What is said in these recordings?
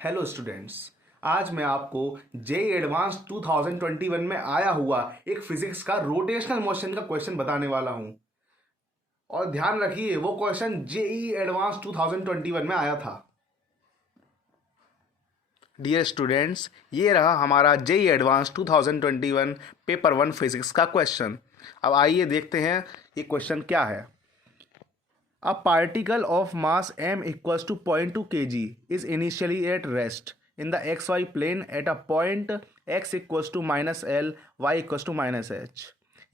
Hello students. आज मैं आपको जेई एडवांस 2021 में आया हुआ एक फिजिक्स का रोटेशनल मोशन का क्वेश्चन बताने वाला हूं। और ध्यान रखिए, वो क्वेश्चन जेई एडवांस 2021 में आया था। डियर स्टूडेंट्स, ये रहा हमारा जेई एडवांस 2021 पेपर 1 फिजिक्स का क्वेश्चन। अब आइए देखते हैं ये क्वेश्चन क्या है। A particle of mass m equals to 0.2 kg is initially at rest in the xy plane at a point x equals to minus l, y equals to minus h।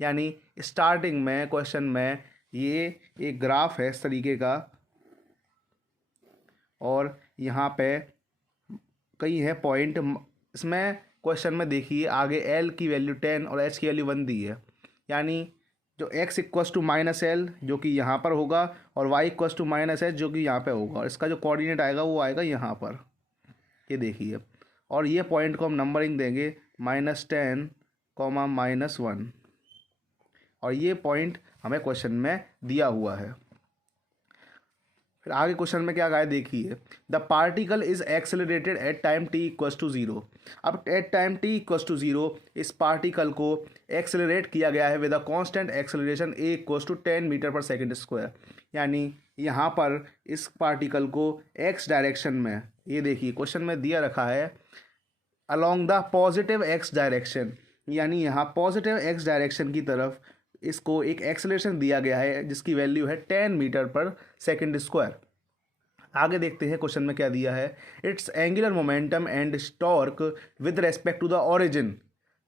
यानी starting में question में ये एक graph है इस तरीके का, और यहाँ पे कई है पॉइंट। इसमें क्वेश्चन में देखिए आगे l की वैल्यू 10 और h की वैल्यू 1 दी है। यानी जो x equals to minus L जो कि यहाँ पर होगा, और y equals to minus H जो कि यहाँ पे होगा, और इसका जो कोऑर्डिनेट आएगा वो आएगा यहाँ पर, ये देखिए। और ये पॉइंट को हम नंबरिंग देंगे -10, -1, और ये पॉइंट हमें क्वेश्चन में दिया हुआ है। फिर आगे क्वेश्चन में क्या कहा है देखिए, the particle is accelerated at time t equals to 0। अब at time t equals to 0 इस पार्टिकल को एक्सेलरेट किया गया है with a constant acceleration a equals to 10 metre पर सेकेंड स्क्वायर। यानी यहाँ पर इस पार्टिकल को x डायरेक्शन में, ये देखिए क्वेश्चन में दिया रखा है along the positive x direction, यानी यहाँ पॉजिटिव x डायरेक्शन की तरफ इसको एक एक्सेलरेशन दिया गया है जिसकी वैल्यू है 10 मीटर पर सेकेंड स्क्वायर। आगे देखते हैं क्वेश्चन में क्या दिया है, it's angular momentum and torque with respect to the origin.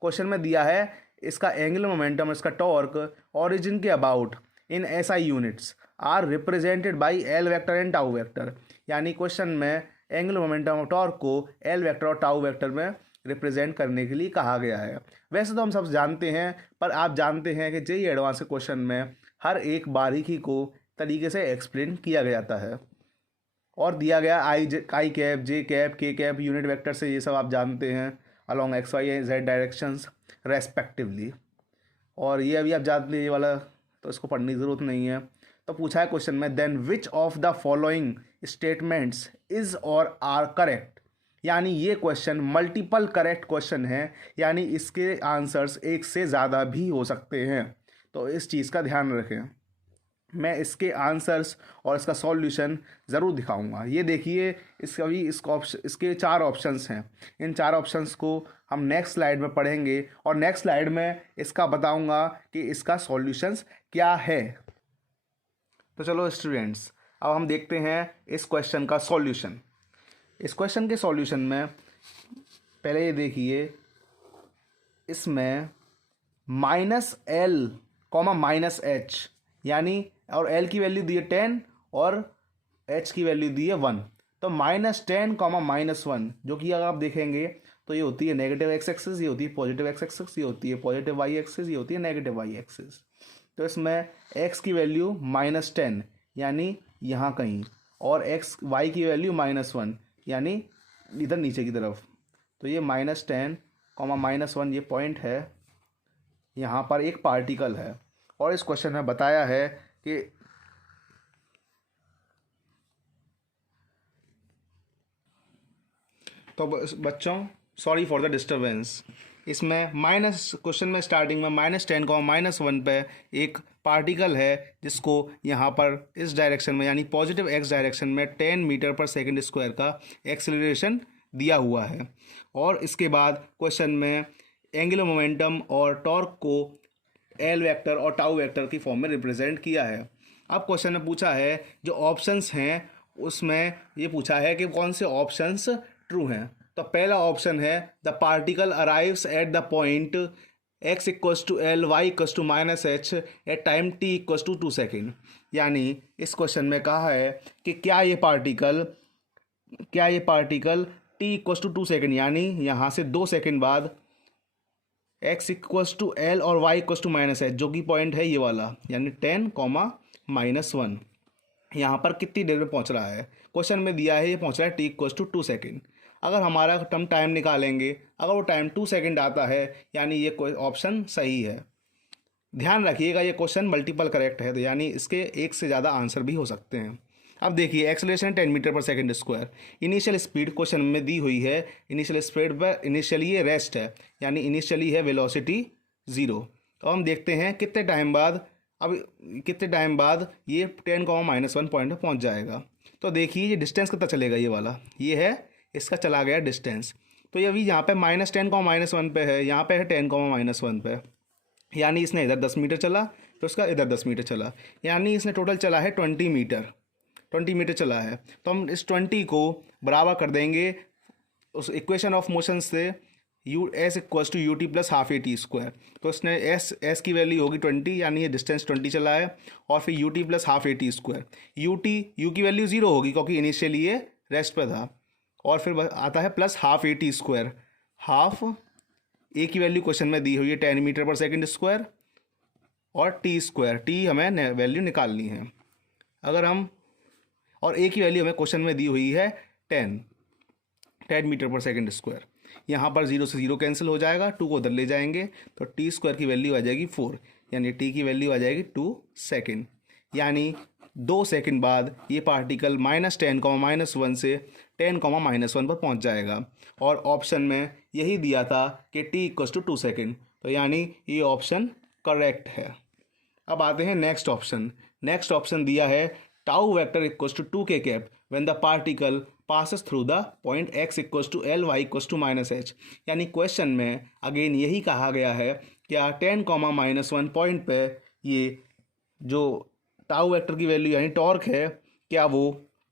Question में दिया है इसका एंगुलर मोमेंटम, इसका टॉर्क ओरिजिन के about in SI units are represented by L vector and tau vector. यानी क्वेश्चन में एंगुलर मोमेंटम और टॉर्क को एल वेक्टर और टाउ वेक्टर में रिप्रेजेंट करने के लिए कहा गया है। वैसे तो हम सब जानते हैं, पर आप जानते हैं कि जेईई एडवांस के क्वेश्चन में हर एक बारीकी को तरीके से एक्सप्लेन किया गया जाता है, और दिया गया I cap, J cap, K cap unit vector से, ये सब आप जानते हैं along X Y Z directions respectively. और ये अभी आप जानते हैं ये वाला, तो इसको पढ़ने की ज़रूरत नहीं है। तो पूछा है क्वेश्चन में, then which of the following statements is और आर करेक्ट। यानी ये क्वेश्चन मल्टीपल करेक्ट क्वेश्चन है, यानी इसके आंसर्स एक से ज़्यादा भी हो सकते हैं, तो इस चीज़ का ध्यान रखें। मैं इसके आंसर्स और इसका सॉल्यूशन ज़रूर दिखाऊंगा। ये देखिए इसके 4 ऑप्शंस हैं। इन 4 ऑप्शंस को हम नेक्स्ट स्लाइड में पढ़ेंगे, और नेक्स्ट स्लाइड में इसका बताऊंगा कि इसका सॉल्यूशंस क्या है। तो चलो स्टूडेंट्स, अब हम देखते हैं इस क्वेश्चन का सॉल्यूशन। इस क्वेश्चन के सॉल्यूशन में पहले ये देखिए, इसमें -l, -h, यानी और l की वैल्यू दी है 10 और h की वैल्यू दी है 1। तो -10, -1, जो कि अगर आप देखेंगे तो ये होती है नेगेटिव एक्स एक्सिस, ये होती है पॉजिटिव एक्स एक्सिस, ये होती है पॉजिटिव वाई एक्सिस, ये होती है नेगेटिव वाई एक्सिस। तो इसमें x की वैल्यू -10 यानी यहाँ कहीं, और y की वैल्यू -1 यानी इधर नीचे की तरफ। तो ये -10, -1 ये पॉइंट है, यहाँ पर एक पार्टिकल है। और इस क्वेश्चन में बताया है कि तो बच्चों सॉरी फॉर द डिस्टर्बेंस, इसमें क्वेश्चन में स्टार्टिंग में -10, -1 पे एक पार्टिकल है जिसको यहाँ पर इस डायरेक्शन में, यानी पॉजिटिव एक्स डायरेक्शन में 10 मीटर पर सेकेंड स्क्वायर का एक्सेलरेशन दिया हुआ है। और इसके बाद क्वेश्चन में एंगुलर मोमेंटम और टॉर्क को एल वेक्टर और टाउ वेक्टर की फॉर्म में रिप्रेजेंट किया है। अब क्वेश्चन में पूछा है जो ऑप्शंस हैं, उसमें ये पूछा है कि कौन से ऑप्शंस ट्रू हैं। तो पहला ऑप्शन है the particle arrives at the point x equals to L, Y equals to -h at time t equals to 2 second. यानी इस क्वेश्चन में कहा है कि क्या ये particle t equals to 2 second, यानी यहाँ से 2 सेकेंड बाद x इक्वस टू एल और y इक्वस टू -h, जो कि पॉइंट है ये वाला, यानी 10, -1, यहाँ पर कितनी देर में पहुँच रहा है। क्वेश्चन में दिया है ये पहुँच रहा है t इक्वस टू 2 सेकेंड। अगर हमारा टाइम निकालेंगे, अगर वो टाइम 2 सेकेंड आता है, यानी ये ऑप्शन सही है। ध्यान रखिएगा ये क्वेश्चन मल्टीपल करेक्ट है, तो यानी इसके एक से ज़्यादा आंसर भी हो सकते हैं। अब देखिए एक्सेलरेशन 10 मीटर पर second square, initial speed question में दी हुई है, इनिशियल स्पीड पर इनिशियली ये रेस्ट है, यानी इनिशियली है वेलोसिटी 0। तो हम देखते हैं कितने टाइम बाद, अब कितने टाइम बाद ये 10, -1 पॉइंट पर पहुंच जाएगा। तो देखिए ये डिस्टेंस कितना चलेगा, ये वाला ये है, इसका चला गया डिस्टेंस। तो ये अभी यहाँ पे -10, -1 पे है, यहाँ पे है 10, -1 पे, यानी इसने इधर 10 मीटर चला, तो इसका इधर 10 मीटर चला, यानी इसने टोटल चला है 20 मीटर, 20 मीटर चला है। तो हम इस 20 को बराबर कर देंगे उस इक्वेशन ऑफ मोशन से, S = ut + ½ at²। तो इसने S की वैल्यू होगी 20, यानी ये डिस्टेंस 20 चला है, और फिर ut + ½ at²। U की वैल्यू 0 होगी क्योंकि इनिशियली ये रेस्ट पे था, और फिर आता है +½ at²। हाफ ए की वैल्यू क्वेश्चन में दी हुई है 10 मीटर पर सेकंड स्क्वायर, और t² हमें वैल्यू निकालनी है। अगर हम, और ए की वैल्यू हमें क्वेश्चन में दी हुई है 10 मीटर पर सेकंड स्क्वायर। यहाँ पर 0 से 0 कैंसिल हो जाएगा, 2 को उधर ले जाएंगे तो t² की वैल्यू आ जाएगी 4, यानी t की वैल्यू आ जाएगी 2 सेकेंड, यानी 2 सेकंड बाद ये पार्टिकल -10, -1 से 10, -1 पर पहुंच जाएगा। और ऑप्शन में यही दिया था कि t = 2 सेकेंड, तो यानी ये ऑप्शन करेक्ट है। अब आते हैं नेक्स्ट ऑप्शन। नेक्स्ट ऑप्शन दिया है tau vector = 2k cap when the particle passes through the point x = L, y = -h। यानी क्वेश्चन में अगेन यही कहा गया है क्या 10, -1 पॉइंट पे ये जो टाउ वेक्टर की वैल्यू यानी टॉर्क है, क्या वो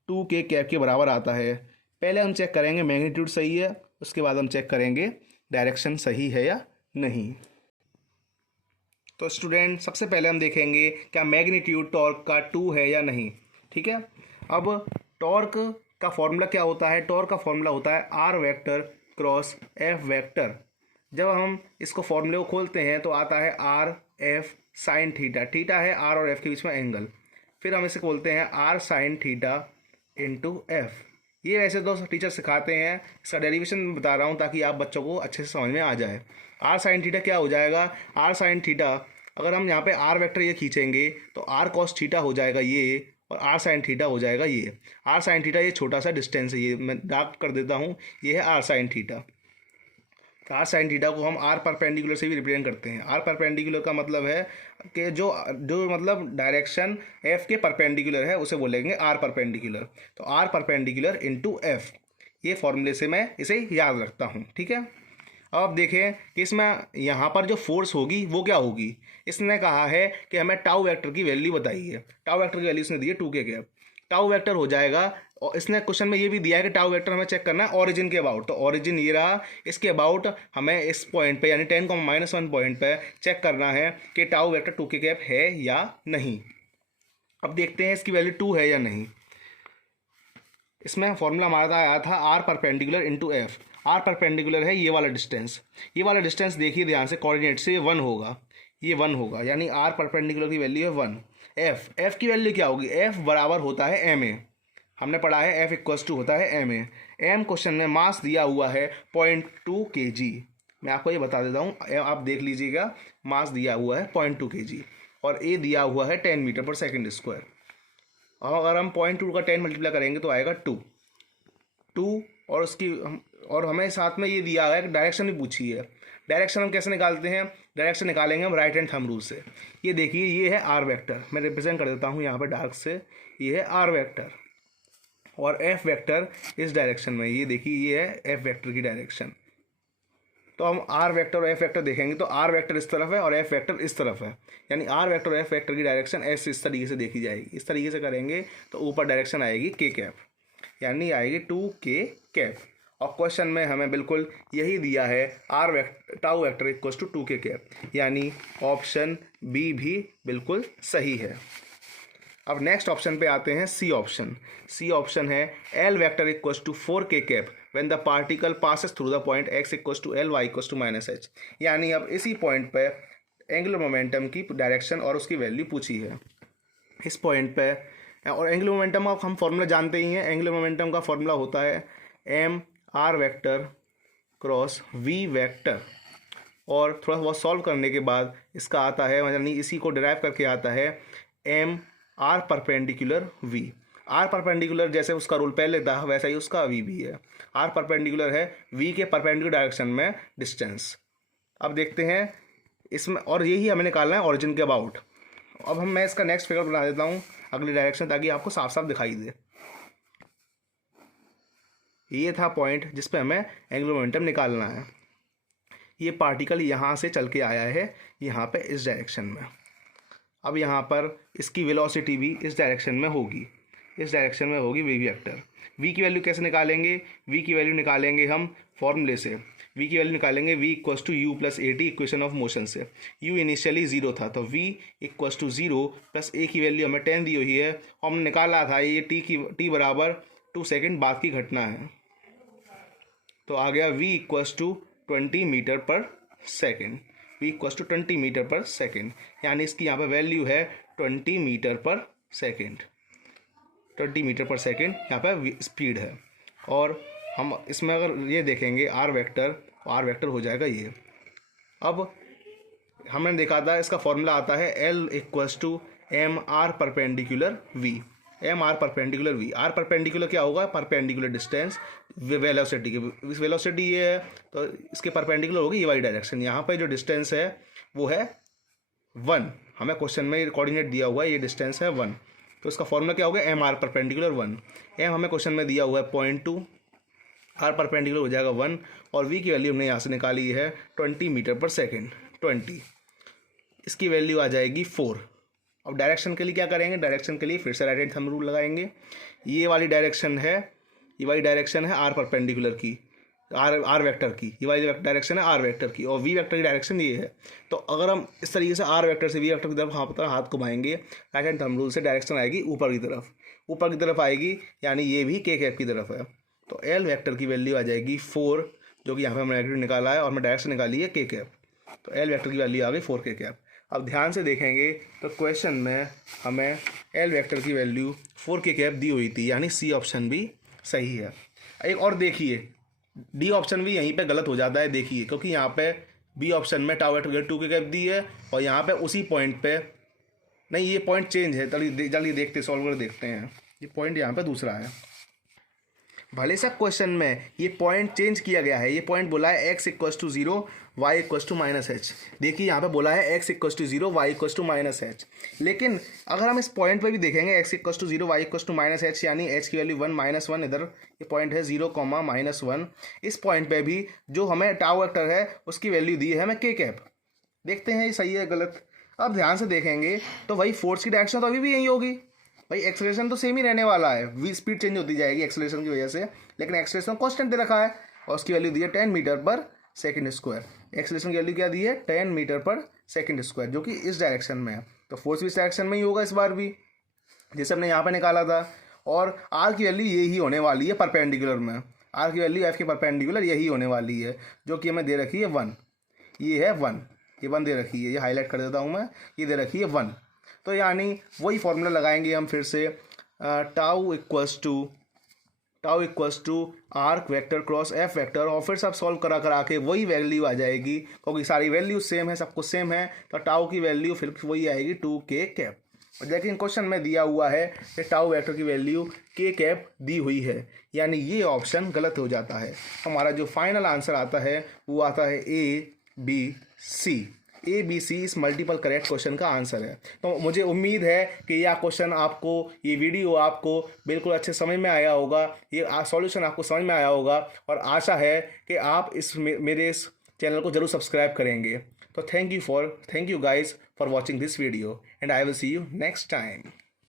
2k कैप के बराबर आता है। पहले हम चेक करेंगे मैग्नीट्यूड सही है, उसके बाद हम चेक करेंगे डायरेक्शन सही है या नहीं। तो स्टूडेंट सबसे पहले हम देखेंगे क्या मैग्नीट्यूड टॉर्क का 2 है या नहीं, ठीक है। अब टॉर्क का फॉर्मूला क्या होता है, टॉर्क का फॉर्मूला होता है R vector cross F vector. जब हम इसको फॉर्मूले को खोलते हैं तो आता है R F sine theta, theta है R और F के बीच में एंगल, फिर हम इसे खोलते हैं R sine theta into F। ये वैसे तो टीचर सिखाते हैं, इसका डेरिवेशन बता रहा हूँ ताकि आप बच्चों को अच्छे से समझ में आ जाए। R साइन थीटा क्या हो जाएगा, R साइन थीटा अगर हम यहाँ पे R वेक्टर ये खींचेंगे तो R कॉस थीटा हो जाएगा ये, और R साइन थीटा हो जाएगा ये। R साइन थीटा ये छोटा सा डिस्टेंस है, ये मैं डार्क कर देता हूँ, ये है R साइन थीटा। तो R साइन थीटा को हम R परपेंडिकुलर से भी रिप्रेजेंट करते हैं। R परपेंडिकुलर का मतलब है कि जो मतलब डायरेक्शन F के परपेंडिकुलर है उसे बोलेंगे R परपेंडिकुलर। तो R परपेंडिकुलर इंटू F, ये फॉर्मूले से मैं इसे याद रखता हूँ, ठीक है। अब देखें कि इसमें यहाँ पर जो फोर्स होगी वो क्या होगी। इसने कहा है कि हमें टाउ वेक्टर की वैल्यू बताइए, टाउ वेक्टर की वैल्यू इसने दी है 2k कैप। टाउ वेक्टर हो जाएगा, और इसने क्वेश्चन में ये भी दिया है कि टाउ वेक्टर हमें चेक करना है ओरिजिन के अबाउट, तो ओरिजिन ये रहा, इसके अबाउट हमें इस पॉइंट पे यानी 10, -1 पॉइंट पे चेक करना है कि टाउ वेक्टर 2k कैप है या नहीं। अब देखते हैं इसकी वैल्यू 2 है या नहीं। इसमें फॉर्मूला हमारा आया था R perpendicular into F। R perpendicular है ये वाला डिस्टेंस, ये वाला डिस्टेंस देखिए ध्यान से, कोऑर्डिनेट से 1 होगा, ये 1 होगा, यानी R परपेंडिकुलर की वैल्यू है 1। F की वैल्यू क्या होगी, F बराबर होता है ma, हमने पढ़ा है F = होता है ma। m क्वेश्चन में मास दिया हुआ है 0.2 kg, मैं आपको ये बता देता हूँ, आप देख लीजिएगा, मास दिया हुआ है 0.2 kg, और a दिया हुआ है 10 मीटर पर सेकंड स्क्वायर। और अगर हम 0.2 का 10 मल्टीप्लाई करेंगे तो आएगा 2, और उसकी और हमें साथ में ये दिया है कि डायरेक्शन भी पूछी है। डायरेक्शन हम कैसे निकालते हैं, डायरेक्शन निकालेंगे हम राइट हैंड थंब रूल से। ये देखिए ये है R वेक्टर, मैं रिप्रेजेंट कर देता हूँ यहाँ पर डार्क से, ये है R वेक्टर, और F वेक्टर इस डायरेक्शन में, ये देखिए ये है F वेक्टर की डायरेक्शन। तो हम R वेक्टर और F वेक्टर देखेंगे तो R वेक्टर इस तरफ है और F वेक्टर इस तरफ है, यानी R वेक्टर और F वेक्टर की डायरेक्शन ऐसे इस तरीके से देखी जाएगी। इस तरीके से करेंगे तो ऊपर डायरेक्शन आएगी k कैप, यानी आएगी 2k कैप। और क्वेश्चन में हमें बिल्कुल यही दिया है टाउ वेक्टर = 2k कैप, यानी ऑप्शन बी भी बिल्कुल सही है। अब नेक्स्ट ऑप्शन पे आते हैं, सी ऑप्शन। सी ऑप्शन है L vector = 4k cap when the particle passes through the point x = L, y = -h। यानी अब इसी पॉइंट पे एंगुलर मोमेंटम की डायरेक्शन और उसकी वैल्यू पूछी है इस पॉइंट पे। और एंगुलर मोमेंटम का हम फॉर्मूला जानते ही हैं, एंगुलर मोमेंटम का फॉर्मूला होता है m r vector cross v vector, और थोड़ा बहुत सॉल्व करने के बाद इसका आता है, यानी इसी को डिराइव करके आता है m r perpendicular v। R perpendicular जैसे उसका रूल पहले था वैसा ही उसका वी भी है। आर परपेंडिकुलर है वी के परपेंडिकुलर डायरेक्शन में डिस्टेंस। अब देखते हैं इसमें, और यही हमें निकालना है ऑरिजिन के अबाउट। अब मैं इसका नेक्स्ट फिगर बना देता हूँ अगली डायरेक्शन, ताकि आपको साफ साफ दिखाई दे। ये था पॉइंट जिस पे हमें एंगुलर मोमेंटम निकालना है। ये पार्टिकल यहाँ से चल के आया है यहाँ पे इस डायरेक्शन में। अब यहाँ पर इसकी वेलोसिटी भी इस डायरेक्शन में होगी, इस डायरेक्शन में होगी वी वेक्टर। वी की वैल्यू कैसे निकालेंगे? वी की वैल्यू निकालेंगे हम फॉर्मूले से। वी की वैल्यू निकालेंगे V equals to U plus A T equation of motion से। यू इनिशियली 0 था तो V equals to 0 plus A की वैल्यू हमें 10 दी हुई है और हमने निकाला था ये टी बराबर 2 सेकेंड बाद की घटना है। तो आ गया v इक्वल्स टू 20 मीटर पर second. v equals to 20 metre पर सेकेंड, यानी इसकी यहाँ पर वैल्यू है 20 मीटर पर सेकेंड। 20 मीटर पर सेकेंड यहाँ पर स्पीड है। और हम इसमें अगर ये देखेंगे आर वेक्टर हो जाएगा ये। अब हमने देखा था इसका फॉर्मूला आता है L equals to M R perpendicular V. M R perpendicular V, R perpendicular क्या होगा? परपेंडिकुलर डिस्टेंस वेलोसिटी की। वेलोसिटी ये है तो इसके परपेंडिकुलर होगी ये वाली डायरेक्शन। यहाँ पे जो डिस्टेंस है वो है 1, हमें क्वेश्चन में कोऑर्डिनेट दिया हुआ है ये डिस्टेंस है 1। तो इसका फॉर्मूला क्या होगा? M R perpendicular 1। एम हमें क्वेश्चन में दिया हुआ है 0.2, आर परपेंडिकुलर हो जाएगा 1 और वी की वैल्यू हमने यहाँ से निकाली है 20 मीटर पर सेकेंड। 20 इसकी वैल्यू आ जाएगी 4। अब डायरेक्शन के लिए क्या करेंगे? डायरेक्शन के लिए फिर से राइट हैंड थंब रूल लगाएंगे। ये वाली डायरेक्शन है आर परपेंडिकुलर की, आर वेक्टर की। ये वाली डायरेक्शन है आर वेक्टर की और वी वेक्टर की डायरेक्शन ये है। तो अगर हम इस तरीके से आर वेक्टर से वी वेक्टर की तरफ हाथ घुमाएंगे राइट हैंड थंब रूल से, डायरेक्शन आएगी ऊपर की तरफ आएगी, यानी ये भी के कैप की तरफ है। तो एल वेक्टर की वैल्यू आ जाएगी 4, जो कि यहाँ पे हमने नेगेटिव निकाला है और हमने डायरेक्शन निकाली है के कैप। तो एल वेक्टर की वैल्यू आ गई 4 के कैप। अब ध्यान से देखेंगे तो क्वेश्चन में हमें एल वेक्टर की वैल्यू 4 के कैप दी हुई थी, यानी सी ऑप्शन भी सही है। एक और देखिए, डी ऑप्शन भी यहीं पे गलत हो जाता है, देखिए, क्योंकि यहाँ पे बी ऑप्शन में टाउ वेक्टर 2 के कैप दी है और यहाँ पे उसी पॉइंट पे नहीं, ये पॉइंट चेंज है। चलिए देखते सॉल्व कर देखते हैं। ये पॉइंट यहाँ पे दूसरा है, भले से क्वेश्चन में ये पॉइंट चेंज किया गया है। ये पॉइंट बोला है x equals to 0 y equals to minus H. देखिए यहाँ पे बोला है x equals to 0 y equals to minus H, लेकिन अगर हम इस पॉइंट पे भी देखेंगे x equals to 0 y equals to minus H, यानी h की वैल्यू 1 -1, इधर ये पॉइंट है 0, -1। इस पॉइंट पे भी जो हमें टाउ वेक्टर है उसकी वैल्यू दी है हमें के कैप। देखते हैं ये सही है गलत। अब ध्यान से देखेंगे तो वही फोर्स की डायरेक्शन तो अभी भी यही होगी भाई, एक्सेलरेशन तो सेम ही रहने वाला है। वी स्पीड चेंज होती जाएगी एक्सेलरेशन की वजह से, लेकिन एक्सेलरेशन कांस्टेंट दे रखा है और उसकी वैल्यू दी है 10 मीटर पर सेकंड स्क्वायर। एक्सेलरेशन की वैल्यू क्या दी है? 10 मीटर पर सेकंड स्क्वायर, जो कि इस डायरेक्शन में है। तो फोर्स भी इस डायरेक्शन में ही होगा इस बार भी, जैसे हमने यहाँ पे निकाला था। और आर की वैल्यू यही होने वाली है परपेंडिकुलर में। आर की वैल्यू एफ के परपेंडिकुलर यही होने वाली है, जो कि हमें दे रखी है 1। ये है 1, ये 1 दे रखी है, ये हाईलाइट कर देता हूँ मैं, ये दे रखी है 1। तो यानी वही फॉर्मूला लगाएंगे हम फिर से, tau equals to R vector cross F vector, और फिर सब सॉल्व करा के वही वैल्यू आ जाएगी, क्योंकि सारी वैल्यू सेम है, सब कुछ सेम है। तो टाउ की वैल्यू फिर वही आएगी 2 के कैप। और लेकिन क्वेश्चन में दिया हुआ है कि टाउ वेक्टर की वैल्यू के कैप दी हुई है, यानी ये ऑप्शन गलत हो जाता है। हमारा जो फाइनल आंसर आता है वो आता है ए बी सी इस मल्टीपल करेक्ट क्वेश्चन का आंसर है। तो मुझे उम्मीद है कि यह क्वेश्चन आपको, ये वीडियो आपको बिल्कुल अच्छे समझ में आया होगा, ये सॉल्यूशन आपको समझ में आया होगा, और आशा है कि आप मेरे इस चैनल को जरूर सब्सक्राइब करेंगे। तो thank you guys for watching this video and I will see you next time.